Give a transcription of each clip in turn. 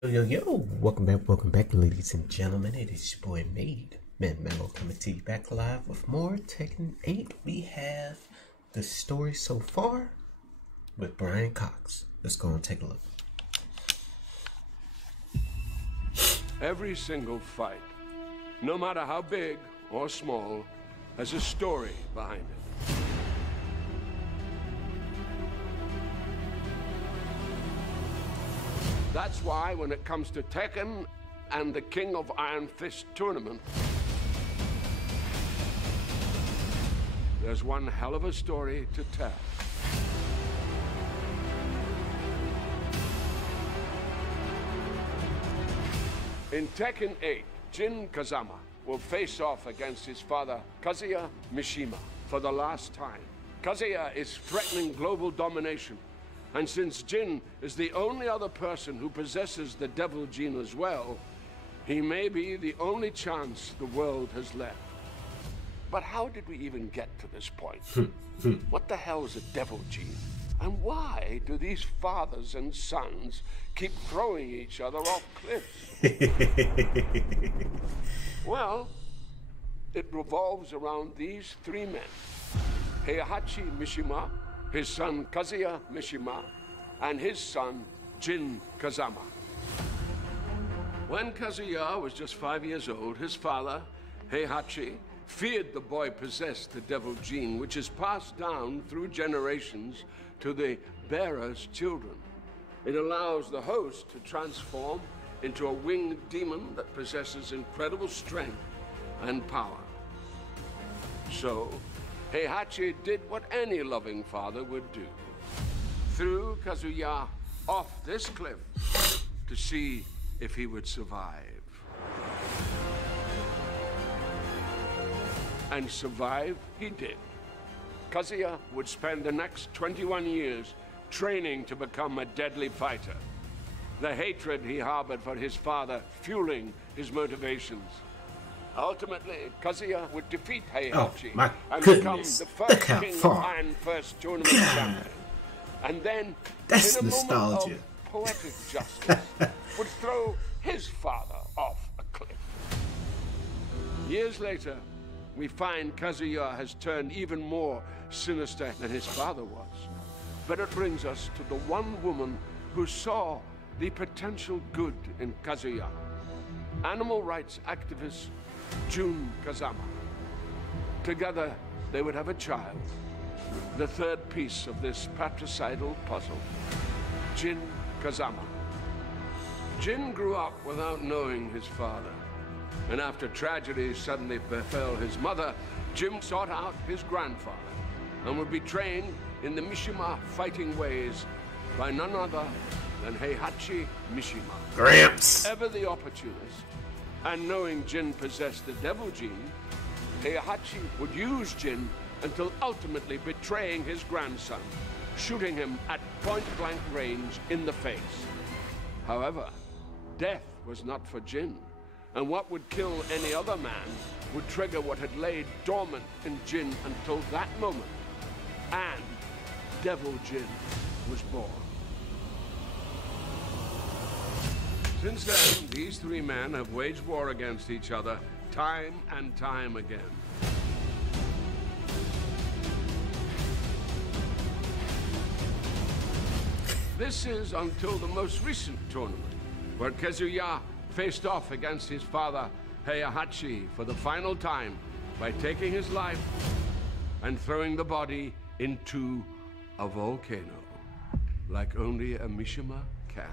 Yo, welcome back, ladies and gentlemen. It is your boy MadeMenMelo coming to you back live with more Tekken 8. We have the story so far with Brian Cox. Let's go and take a look. Every single fight, no matter how big or small, has a story behind it. That's why when it comes to Tekken and the King of Iron Fist tournament, there's one hell of a story to tell. In Tekken 8, Jin Kazama will face off against his father, Kazuya Mishima, for the last time. Kazuya is threatening global domination. And since Jin is the only other person who possesses the devil gene as well, he may be the only chance the world has left. But how did we even get to this point? What the hell is a devil gene? And why do these fathers and sons keep throwing each other off cliffs? Well, it revolves around these three men. Heihachi Mishima, his son Kazuya Mishima, and his son Jin Kazama. When Kazuya was just 5 years old, his father, Heihachi, feared the boy possessed the devil gene, which is passed down through generations to the bearer's children. It allows the host to transform into a winged demon that possesses incredible strength and power. So, Heihachi did what any loving father would do. Threw Kazuya off this cliff to see if he would survive. And survive he did. Kazuya would spend the next 21 years training to become a deadly fighter. The hatred he harbored for his father fueling his motivations. Ultimately, Kazuya would defeat Heihachi and become the first King of Iron Fist tournament champion. And then, that's in a nostalgia. moment of poetic justice, would throw his father off a cliff. Years later, we find Kazuya has turned even more sinister than his father was. But it brings us to the one woman who saw the potential good in Kazuya. Animal rights activist Jin Kazama. Together, they would have a child, the third piece of this patricidal puzzle, Jin Kazama. Jin grew up without knowing his father, and after tragedy suddenly befell his mother, Jin sought out his grandfather and would be trained in the Mishima fighting ways by none other than Heihachi Mishima. Gramps! Ever the opportunist, and knowing Jin possessed the devil gene, Heihachi would use Jin until ultimately betraying his grandson, shooting him at point-blank range in the face. However, death was not for Jin, and what would kill any other man would trigger what had laid dormant in Jin until that moment, and Devil Jin was born. Since then, these three men have waged war against each other time and time again. This is until the most recent tournament, where Kazuya faced off against his father, Heihachi, for the final time by taking his life and throwing the body into a volcano, like only a Mishima can.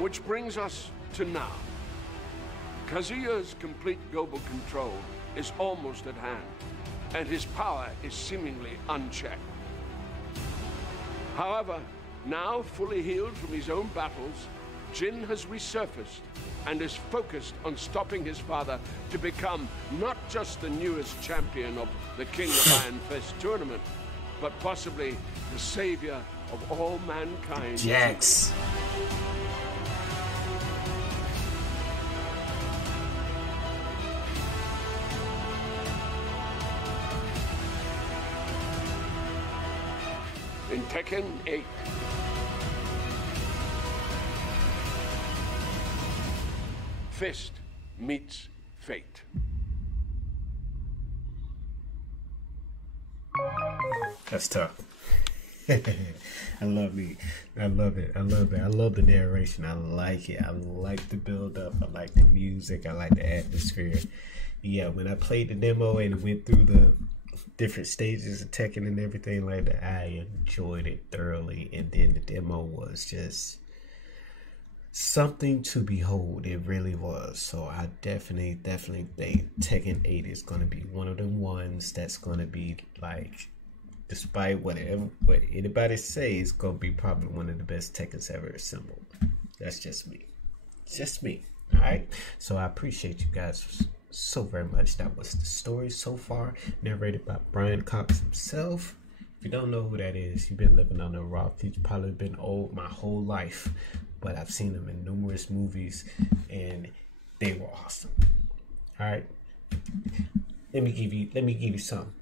Which brings us to now. Kazuya's complete global control is almost at hand, and his power is seemingly unchecked. However, now fully healed from his own battles, Jin has resurfaced and is focused on stopping his father to become not just the newest champion of the King of Iron Fist tournament, but possibly the savior of all mankind. Jax. In in Tekken 8. Fist meets fate. That's tough. I love it. I love it. I love it. I love the narration. I like it. I like the build up. I like the music. I like the atmosphere. Yeah, when I played the demo and went through the different stages of Tekken and everything like that, I enjoyed it thoroughly. And then the demo was just something to behold. It really was. So I definitely think Tekken 8 is going to be one of the ones that's going to be like, despite what anybody says, it's going to be probably one of the best Tekkens ever assembled. That's just me. It's just me. All right. So I appreciate you guys so very much. That was the story so far, narrated by Brian Cox himself. If you don't know who that is, you've been living on a rock. He's probably been old my whole life, but I've seen him in numerous movies and they were awesome. All right. Let me give you some.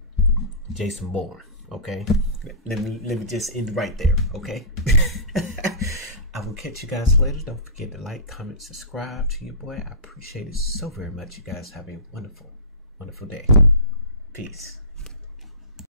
Jason Bourne. Okay, let me just end right there. Okay. I will catch you guys later. Don't forget to like, comment, subscribe to your boy. I appreciate it so very much. You guys have a wonderful day. Peace.